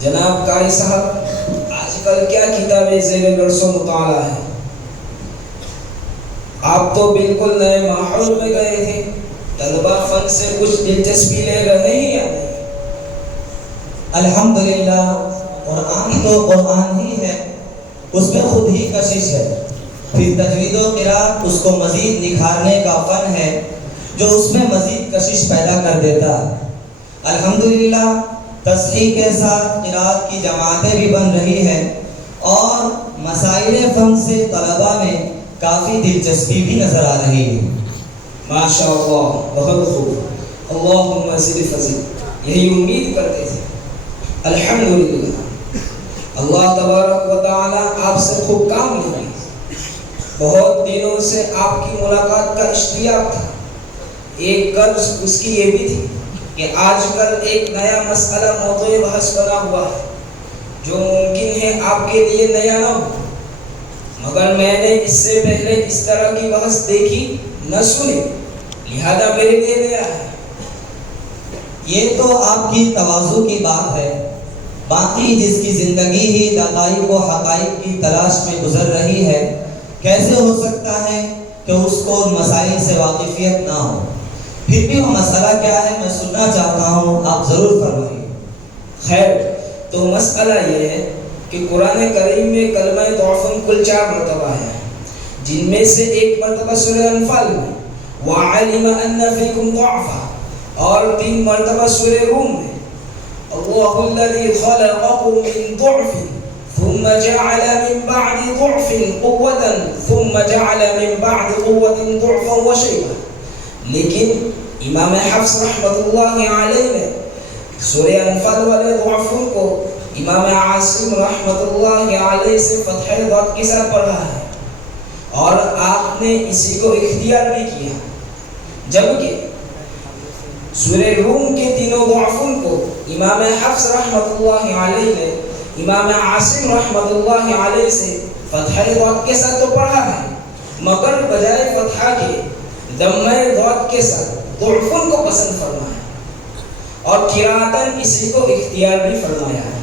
جناب قاری صاحب، آج کل کیا کتابیں زیر درس و مطالعہ ہے؟ آپ تو بالکل نئے ماحول میں گئے تھے، طلبہ فن سے کچھ دلچسپی لے رہے ہیں یا نہیں؟ الحمدللہ، قرآن تو قرآن ہی ہے، اس میں خود ہی کشش ہے، پھر تجوید و قرات اس کو مزید نکھارنے کا فن ہے جو اس میں مزید کشش پیدا کر دیتا ہے۔ الحمدللہ، تصحیح کے ساتھ قرات کی جماعتیں بھی بن رہی ہیں اور مسائل فن سے طلبہ میں کافی دلچسپی بھی نظر آ رہی ہے۔ ماشاء اللہ، بہت خوب، اللہم زد فزد، یہی امید کرتے تھے۔ الحمدللہ، اللہ تبارک و تعالی آپ سے خوب کام لے رہے، بہت دنوں سے آپ کی ملاقات کا اشتیاق تھا۔ ایک غرض اس کی یہ بھی تھی کہ آج کل ایک نیا مسئلہ موضوع بحث بنا ہوا ہے جو ممکن ہے آپ کے لیے نیا نہ ہو، مگر میں نے اس سے پہلے اس طرح کی بحث دیکھی نہ سنی، لہذا میرے لیے نیا ہے۔ یہ تو آپ کی تواضع کی بات ہے، باقی جس کی زندگی ہی دقائق و حقائق کی تلاش میں گزر رہی ہے، کیسے ہو سکتا ہے کہ اس کو ان مسائل سے واقفیت نہ ہو؟ پھر بھی وہ مسئلہ کیا ہے میں سننا چاہتا ہوں، آپ ضرور فرمائیے۔ خیر، تو مسئلہ یہ ہے کہ قرآن کریم میں کلمہ ضعف کل 4 مرتبہ ہے، جن میں سے ایک مرتبہ سورہ انفال میں وَعَلِمَ أَنَّ فِيكُمْ ضَعْفًا، اور 3 مرتبہ سورہ روم میں اللَّهُ الَّذِي خَلَقَكُم مِّن ضَعْفٍ ثُمَّ جَعَلَ مِن بَعْدِ ضَعْفٍ قُوَّةً ثُمَّ جَعَلَ مِن بَعْدِ قُوَّةٍ ضَعْفًا وَشَيْبًا۔ لیکن امام حفص رحمۃ اللہ علیہ نے سورہ انفال والے ضعفوں کو امام عاصم رحمۃ اللہ علیہ سے فتح ضاد کے ساتھ پڑھا ہے اور آپ نے اسی کو اختیار بھی کیا، جبکہ سورہ روم کے تینوں ضعفوں کو امام حفص رحمۃ اللہ علیہ نے امام عاصم رحمۃ اللہ علیہ سے فتح ضاد کے ساتھ تو پڑھا ہے، مگر بجائے فتح کے ضمہ ضاد کے ساتھ ضعفوں کو پسند فرمایا اور قراءتاً اسی کو اختیار بھی فرمایا ہے۔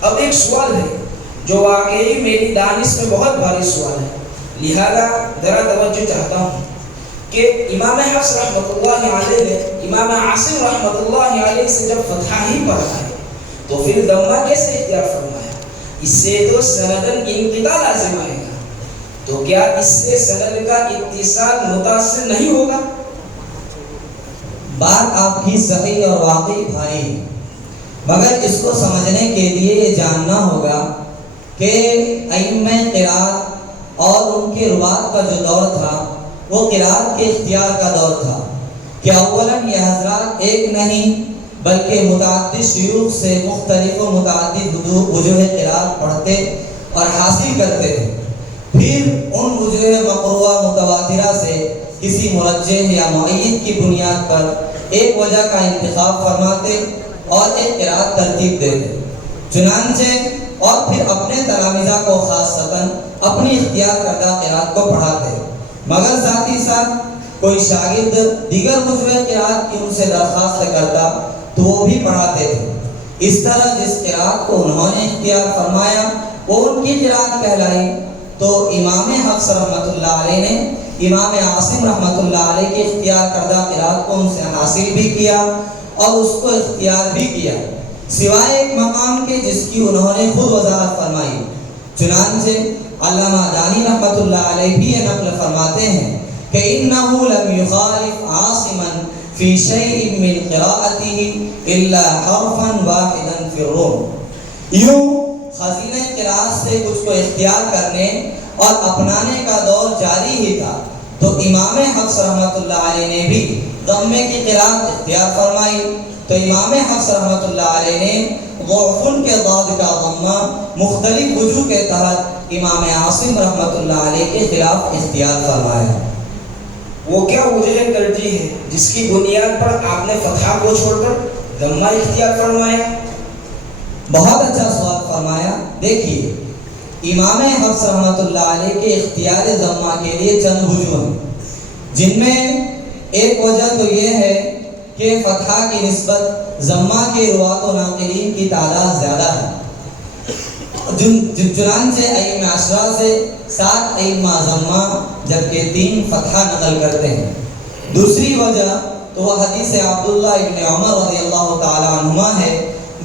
اب ایک سوال ہے جو واقعی میری دانش میں بہت بھاری سوال ہے، لہذا ذرا توجہ چاہتا ہوں کہ امام حفص رحمۃ اللہ علیہ نے امام عاصم رحمۃ اللہ علیہ سے جب فتح ہی پڑھا ہے تو پھر ضمہ کیسے اختیار فرمایا؟ اس سے تو سنداً انقطاع لازم آئے گا، تو کیا اس سے سند کا اتصال متاثر نہیں ہوگا؟ بات آپ کی صحیح اور واقعی بھاری ہے، مگر اس کو سمجھنے کے لیے یہ جاننا ہوگا کہ ائمہ قرات اور ان کے روات کا جو دور تھا وہ قرات کے اختیار کا دور تھا کہ اولاً یہ حضرات ایک نہیں بلکہ متعدد شیوخ سے مختلف و متعدد وجوہ قرات پڑھتے اور حاصل کرتے تھے، پھر ان وجوہ مقروءہ متواترہ سے کسی مرجح یا معید کی بنیاد پر ایک وجہ کا انتخاب فرماتے اور ایک قرات ترتیب دیتے، چنانچہ اور پھر اپنے تلامذہ کو خاصتاً اپنی اختیار کردہ قرات کو پڑھاتے، مگر ساتھ ہی ساتھ کوئی شاگرد دیگر وجوہ قرات کی ان سے درخواست کرتا تو وہ بھی پڑھاتے تھے۔ اس طرح جس قرات کو انہوں نے اختیار فرمایا وہ ان کی قرات کہلائی، تو امام حفص رحمۃ اللہ علیہ نے امام عاصم رحمۃ اللہ علیہ کے اختیار کردہ قرات کو ان سے حاصل بھی کیا اور اس کو اختیار بھی کیا، سوائے ایک مقام کے جس کی انہوں نے خود وضاحت فرمائی۔ چنانچہ علامہ دانی رحمۃ اللہ علیہ بھی یہ نقل فرماتے ہیں کہ انہ لم یخالف عاصما فی شیء من قراءته الا حرفا واحدا فی الروم۔ یوں خزینہ قرات سے کچھ کو اختیار کرنے اور اپنانے کا دور جاری ہی تھا، تو امام حفص رحمۃ اللہ علیہ نے بھی ضمے کی قرات اختیار فرمائی، تو امام حفص رحمۃ اللہ علیہ نے ضعفن کے ضاد کا ضمہ مختلف وجوہ کے تحت امام عاصم رحمۃ اللہ علیہ کے خلاف اختیار فرمایا۔ وہ کیا وجہ ترجیح ہے جس کی بنیاد پر آپ نے فتح کو چھوڑ کر ضمہ اختیار فرمایا؟ بہت اچھا سوال فرمایا۔ دیکھیے، امام حفص رحمۃ اللہ علیہ کے اختیار ضمہ کے لیے چند وجوہ ہیں، جن میں ایک وجہ تو یہ ہے کہ فتحہ کی نسبت ضمہ کے روات و ناقلین کی تعداد زیادہ ہے، چنانچہ ائمہ عشرہ سے 7 ائمہ ضمہ جبکہ 3 فتحہ نقل کرتے ہیں۔ دوسری وجہ تو وہ حدیث عبداللہ ابن عمر رضی اللہ تعالی عنہما ہے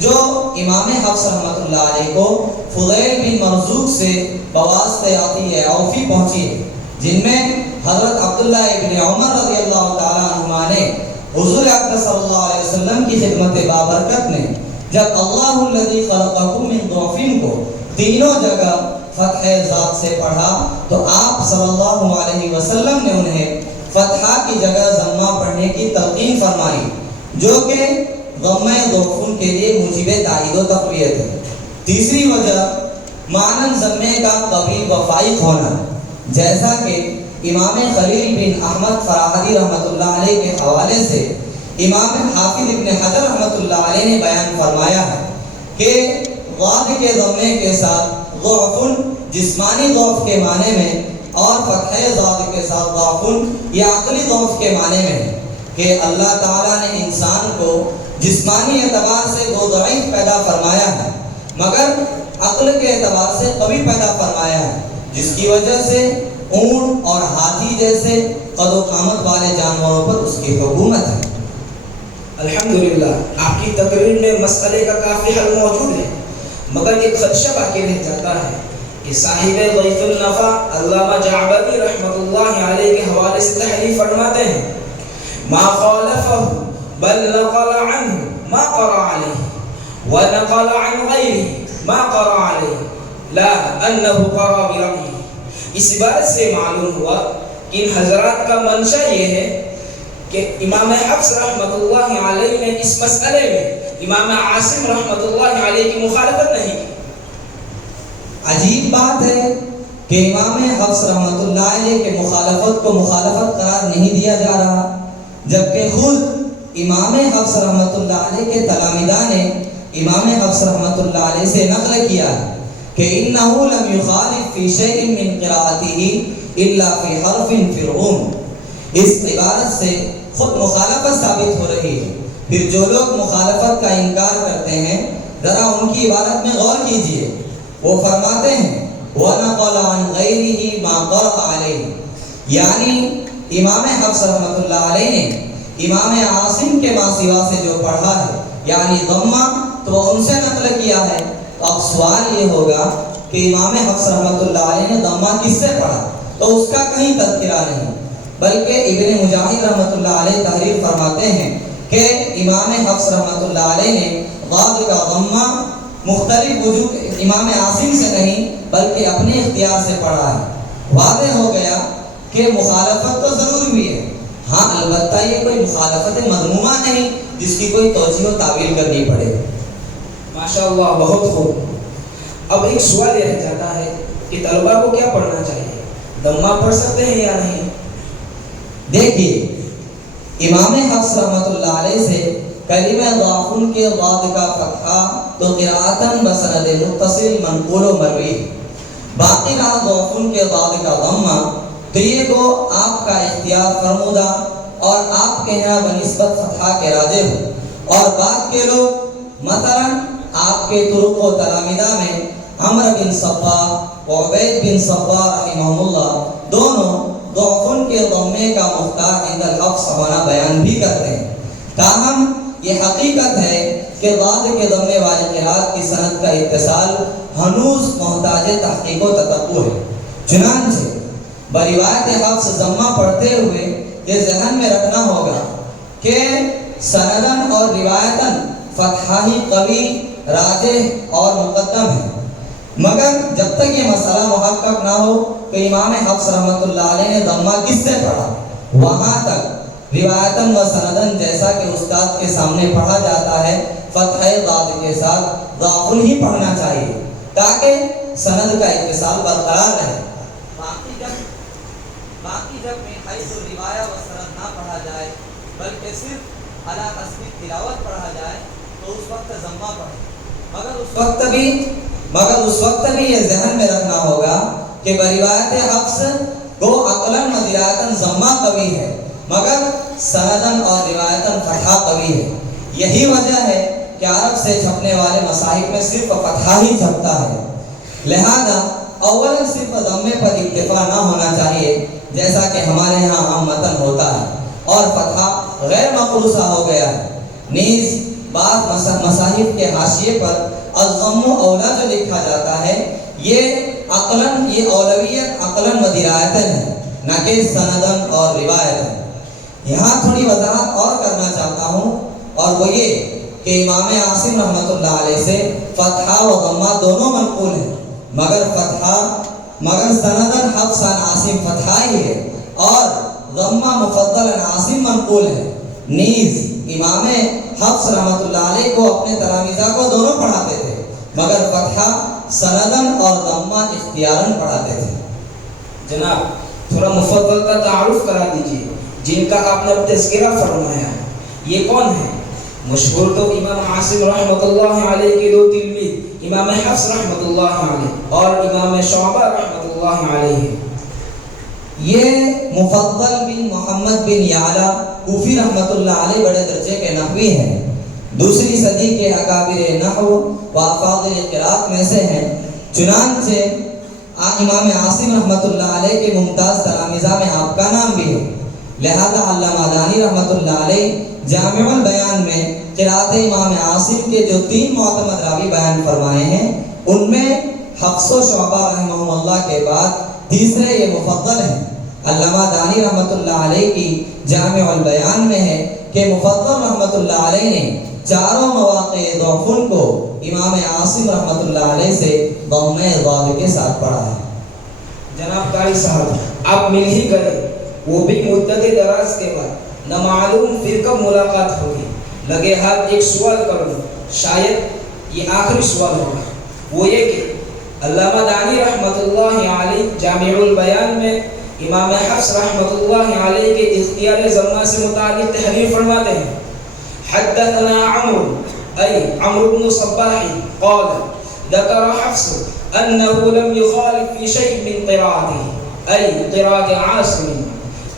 جو امام حفص رحمۃ اللہ علیہ کو فضیل بن مرزوق سے بواسطہ عطیہ عوفی پہنچی ہے، جن میں حضرت عبداللہ ابن عمر رضی اللہ تعالی عنہما نے حضور اکرم صلی اللہ علیہ وسلم کی خدمت بابرکت میں جب اللہ الذی خلقکم من ضعف کو تینوں جگہ فتح ذات سے پڑھا تو آپ صلی اللہ علیہ وسلم نے انہیں فتحہ کی جگہ ضمہ پڑھنے کی تلقین فرمائی، جو کہ ضمہ ضعف کے لیے موجب تائید و تقویت ہے۔ تیسری وجہ معنی ضمے کا قوی و فائق ہونا، جیسا کہ امام خلیل بن احمد فراہدی رحمۃ اللہ علیہ کے حوالے سے امام حافظ ابن حجر رحمۃ اللہ علیہ نے بیان فرمایا ہے کہ غاد کے ضمے کے ساتھ ضعف جسمانی ضعف کے معنی میں اور فتح ضاد کے ساتھ ضعف یا عقلی ضعف کے معنی میں ہے کہ اللہ تعالیٰ نے انسان کو جسمانی اعتبار سے دو ضعیف پیدا فرمایا ہے مگر عقل کے اعتبار سے قوی پیدا فرمایا ہے، جس کی وجہ سے اونٹ اور ہاتھی جیسے قد و قامت والے جانوروں پر اس کی حکومت ہے۔ الحمدللہ آپ کی تقریر میں مسئلے کا کافی حل موجود ہے، مگر ایک خدشہ باقی رہ جاتا ہے کہ صاحب ضیف النفع علامہ جعبری رحمۃ اللہ علیہ کے حوالے سے تحریر فرماتے ہیں ما خالفہ بل نقل عنہ ما قرأ علیہ ونقل عن غیرہ ما قرأ علیہ لا انہ قرأ برأیہ۔ اس عبارت سے معلوم ہوا کہ ان حضرات کا منشا یہ ہے کہ امام حفص رحمۃ اللہ علیہ نے اس مسئلے میں امام عاصم رحمۃ اللہ علیہ کی مخالفت نہیں کی۔ عجیب بات ہے کہ امام حفص رحمۃ اللہ علیہ کے مخالفت کو مخالفت قرار نہیں دیا جا رہا، جبکہ خود امام حفص رحمۃ اللہ علیہ کے تلامذہ نے امام حفص رحمۃ اللہ علیہ سے نقل کیا ہے کہ انه لم يخالف في شيء من قراءته الا في حرف في الروم۔ اس عبارت سے خود مخالفت ثابت ہو رہی ہے۔ پھر جو لوگ مخالفت کا انکار کرتے ہیں ذرا ان کی عبارت میں غور کیجئے، وہ فرماتے ہیں وَنَقَلَ عَنْ غَيْرِهِ مَا قَرَأَ عَلَيْهِ، یعنی امام حفص رحمۃ اللہ علیہ نے امام عاصم کے ماں سوا سے جو پڑھا ہے یعنی ضمہ تو ان سے نقل کیا ہے۔ تو اب سوال یہ ہوگا کہ امام حفص رحمۃ اللہ علیہ نے ضمہ کس سے پڑھا؟ تو اس کا کہیں تذکرہ نہیں، بلکہ ابن مجاہد رحمۃ اللہ علیہ تحریر فرماتے ہیں کہ امام حفص رحمۃ اللہ علیہ نے غاد کا ضمہ مختلف وجوہ امام عاصم سے نہیں بلکہ اپنے اختیار سے پڑھا ہے۔ واضح ہو گیا کہ مخالفت تو ضرور ہوئی ہے، ہاں البتہ یہ کوئی مخالفت مذمومہ نہیں جس کی کوئی توجیہ و تعویل کرنی پڑے۔ ماشاءاللہ بہت خوب۔ اب ایک سوال یہ رہ جاتا ہے کہ طلبہ کو کیا پڑھنا چاہیے، ضمہ پڑھ سکتے ہیں یا نہیں؟ دیکھیے امام حفص رحمۃ اللہ علیہ سے کلمہ ضعف کے ضاد کا فتحہ تو قراءتاً بسند متصل منقول و مروی، باقی رہا ضعف کے ضاد کا ضمہ تو یہ کو آپ کا اختیار فرمودہ اور آپ کے یہاں بنسبت فتحہ کے راجع ہو، اور بعد کے لوگ مثلا آپ کے طرق و تلامذہ میں عمر بن صباح و عبید بن صباح رحمہ اللہ دونوں ضعف کے ضمے کا مختار عند الحفص ہونا بیان بھی کرتے ہیں، تاہم یہ حقیقت ہے کہ ضاد کے ضمے والے قرات کی سند کا اتصال ہنوز محتاج تحقیق و تتبع ہے۔ چنانچہ بروایت حفص ضمہ پڑھتے ہوئے یہ ذہن میں رکھنا ہوگا کہ سندن اور روایتاً فتحہ ہی قوی راجح اور مقدم ہے، مگر جب تک یہ مسئلہ محقق نہ ہو کہ امام حفص رحمۃ اللہ علیہ نے ضمہ کس سے پڑھا، وہاں تک روایتاً و سندن جیسا کہ استاد کے سامنے پڑھا جاتا ہے فتح ضاد کے ساتھ ضعف ہی پڑھنا چاہیے تاکہ سند کا اتصال برقرار رہے۔ باقی جب میں حیث روایہ و سند نہ پڑھا جائے بلکہ صرف علی حسب تلاوت پڑھا جائے تو اس وقت ضمہ پڑھیں، مگر اس وقت بھی یہ ذہن میں رکھنا ہوگا کہ بروایت حفص کو عقلاً و درایتاً ضمہ قوی ہے، مگر سندن اور روایتاً فتحہ قوی ہے۔ یہی وجہ ہے کہ عرب سے چھپنے والے مصاحف میں صرف فتحہ ہی چھپتا ہے، لہذا اولاً صرف ضمے پر اکتفا نہ ہونا چاہیے جیسا کہ ہمارے ہاں عام متن ہوتا ہے، اور فتحہ غیر مقروصہ ہو گیا ہے۔ نیز بعض مصاحف کے حاشیے پر الضم اولا جو لکھا جاتا ہے، یہ اولویت عقلاً و درایتاً ہے، نہ کہ سندن اور روایتاً۔ یہاں تھوڑی وضاحت اور کرنا چاہتا ہوں، اور وہ یہ کہ امام عاصم رحمۃ اللہ علیہ سے فتحہ و ضمہ دونوں منقول ہیں، مگر سندن حفص عن عاصم فتحہ ہی ہے اور ضمہ مفضل عن عاصم منقول ہے۔ نیز امام حفص رحمۃ اللہ علیہ کو اپنے تلامیذہ کو دونوں پڑھاتے تھے، مگر فتحہ سندن اور ضمہ اختیاراً پڑھاتے تھے۔ جناب تھوڑا مفضل کا تعارف کرا دیجیے جن کا آپ نے تذکرہ فرمایا ہے، یہ کون ہے؟ مشہور تو امام عاصم رحمۃ اللہ علیہ کے دو تلمید امام حفص رحمۃ اللہ علیہ اور امام شعبہ رحمۃ اللہ علیہ۔ یہ مفضل بن محمد بن یعلا کوفی رحمۃ اللہ علیہ بڑے درجے کے نحوی ہیں، دوسری صدی کے اکابر نحو و افاضل قرات میں سے ہیں۔ چنانچہ امام عاصم رحمۃ اللہ علیہ کے ممتاز تلامذہ میں آپ کا نام بھی ہے، لہذا علامہ دانی رحمۃ اللہ علیہ جامع البیان میں قرات امام عاصم کے جو 3 معتمد راوی بیان فرمائے ہیں، ان میں حفص و شعبہ رحمہ اللہ کے بعد تیسرے یہ مفضل ہیں۔ علامہ دانی رحمۃ اللہ علیہ کی جامع البیان میں ہے کہ مفضل رحمۃ اللہ علیہ نے چاروں مواقع ضعفن کو امام عاصم رحمۃ اللہ علیہ سے ضمہ ضاد کے ساتھ پڑھا ہے۔ جناب قاری صاحب آپ مل ہی گئے، وہ بھی مدت دراز کے بعد، نہ معلوم پھر کب ملاقات ہوگی۔ لگے ہاتھ ایک سوال کروں، شاید یہ آخری سوال ہوگا، وہ یہ کہ علامہ دانی رحمۃ اللہ علیہ جامع البیان میں امام حفص رحمۃ اللہ علیہ کے اختیار ضمہ سے متعلق تحریر فرماتے ہیں، حدثنا عمرو أي عمرو بن صباح قال ذكر حفص أنه لم يخالف في شيء من قراءته أي قراءة عاصم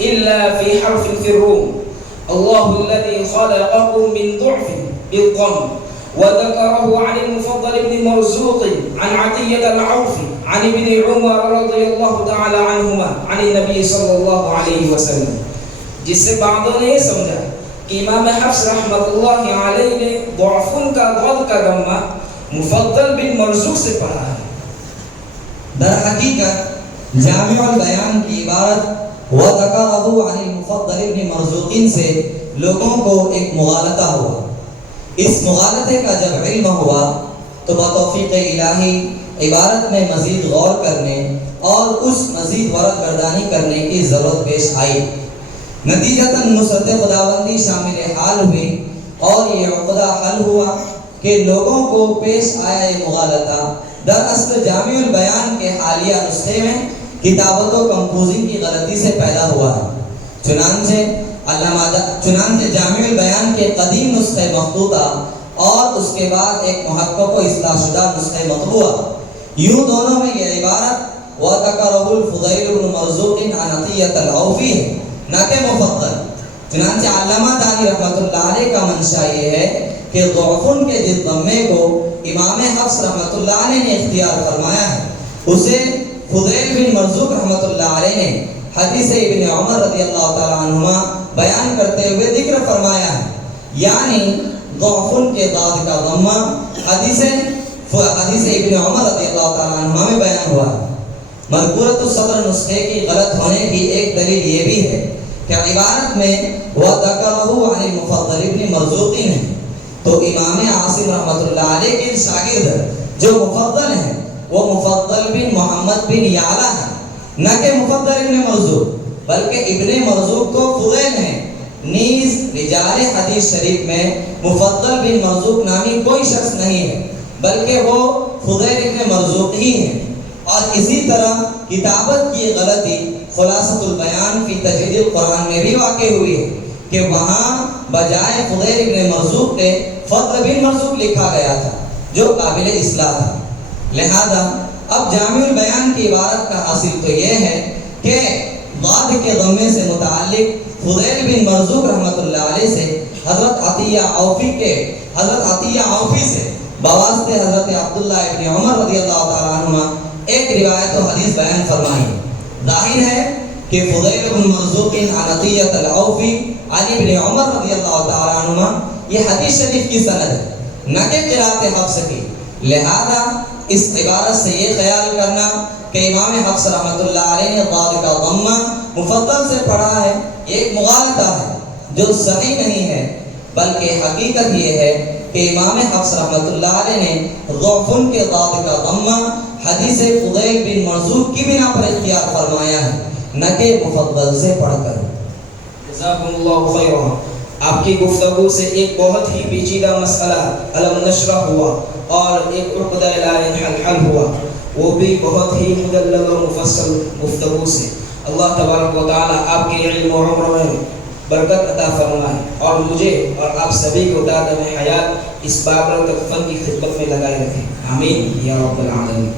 إلا في حرف في الروم الله الذي خلقكم من ضعف بالضم، وذكره عن المفضل بن مرزوق عن عطية العوفي عن ابن عمر رضي الله تعالى عنهما عن النبي صلى الله عليه وسلم، جس سے بعضوں نے یہ سمجھا کہ امام حفص رحمۃ اللہ علیہ نے ضعفن کا ضاد کا ضمہ مفضل بن مرزوق سے پڑھا ہے۔ در حقیقت جامع البیان کی عبارت وَذَكَرَهُ عَنِ الْمُفَضَّلِ بْنِ مَرْزُوقٍ سے لوگوں کو ایک مغالطہ ہوا۔ اس مغالطے کا جب علم ہوا تو بتوفیق الہی عبارت میں مزید غور کرنے اور اس مزید ورد گردانی کرنے کی ضرورت پیش آئی۔ نتیجتاً نصرت خداوندی شامل حال ہوئی اور یہ عقدہ حل ہوا کہ لوگوں کو پیش آیا یہ مغالطہ دراصل جامع البیان کے حالیہ نسخے میں کتابت و کمپوزنگ کی غلطی سے پیدا ہوا ہے۔ چنانچہ جامع البیان کے قدیم نسخے مخطوطہ اور اس کے بعد ایک محقق و اصلاح شدہ نسخے مطبوعہ، یوں دونوں میں یہ عبارت وَذَكَرَهُ الْفُضَيْلُ بْنُ مَرْزُوقٍ عَنْ عَطِيَّةِ الْعَوْفِي ہے، نہ کہ مفضل۔ چنانچہ علامہ دانی رحمۃ اللہ علیہ کا منشا یہ ہے کہ ضعفن کے جس ضمے کو امام حفص رحمۃ اللہ علیہ نے اختیار فرمایا ہے، اسے فضیل بن مرزوق رحمۃ اللہ علیہ نے حدیث ابن عمر رضی اللہ تعالیٰ عنہما بیان کرتے ہوئے ذکر فرمایا ہے، یعنی ضعفن کے ضاد کا ضمہ حدیث ابن عمر رضی اللہ تعالیٰ عنہما میں بیان ہوا ہے۔ مذکورۃ الصدر نسخے کی غلط ہونے کی ایک دلیل یہ بھی ہے کہ عبارت میں وَذَكَرَهُ عَنِ الْمُفَضَّلِ بْنِ مَرْزُوقٍ ہے، تو امام عاصم رحمۃ اللہ علیہ کے شاگرد جو مفضل ہیں وہ مفضل بن محمد بن یعلا ہے، نہ کہ مفضل ابن مرزوق، بلکہ ابن مرزوق کو فضیل ہیں۔ نیز رجال حدیث شریف میں مفضل بن مرزوق نامی کوئی شخص نہیں ہے، بلکہ وہ فضیل ابن مرزوق ہی ہیں۔ اور اسی طرح کتابت کی غلطی خلاصۃ البیان فی تجوید القرآن میں بھی واقع ہوئی ہے کہ وہاں بجائے فضیل ابن مرزوق کے فضل بن مرزوق لکھا گیا تھا جو قابل اصلاح تھا۔ لہذا اب جامع البیان کی عبارت کا حاصل تو یہ ہے کہ ضاد کے ضمے سے متعلق فضیل بن مرزوق رحمۃ اللہ علیہ سے حضرت عطیہ عوفی سے بواسطے حضرت عبداللہ ابن عمر رضی اللہ تعالیٰ عنہما ایک روایت و حدیث بیان فرمائی۔ ظاہر ہے کہ فضیل بن مرزوق عن عطیہ العوفی عن ابن عمر رضی اللہ تعالیٰ عنہما یہ حدیث شریف کی سند ہے نہ کہ قرات حفص کی، لہذا اس عبارت سے یہ خیال کرنا کہ امام حفص رحمۃ اللہ علیہ نے ضاد کا ضمہ مفضل سے پڑھا ہے، یہ ایک مغالطہ ہے جو صحیح نہیں ہے، بلکہ حقیقت یہ ہے کہ امام حفص رحمۃ اللہ علیہ نے ضعفن کے ضاد کا ضمہ حدیث فضیل بن مرزوق کی بنا پر اختیار فرمایا ہے نہ کہ مفضل سے پڑھ کر۔ جزاکم اللہ خیرا۔ آپ کی گفتگو سے ایک بہت ہی پیچیدہ مسئلہ علم نشرح ہوا اور ایک عقدہ لا ينحل حل ہوا، وہ بھی بہت ہی مدلل و مفصل گفتگو سے۔ اللہ تبارک و تعالی آپ کے علم و عمر میں برکت عطا فرمائے اور مجھے اور آپ سبھی کو دائم حیات اس بابرکت فن کی خدمت میں لگائے رکھے، آمین یا رب العالمین۔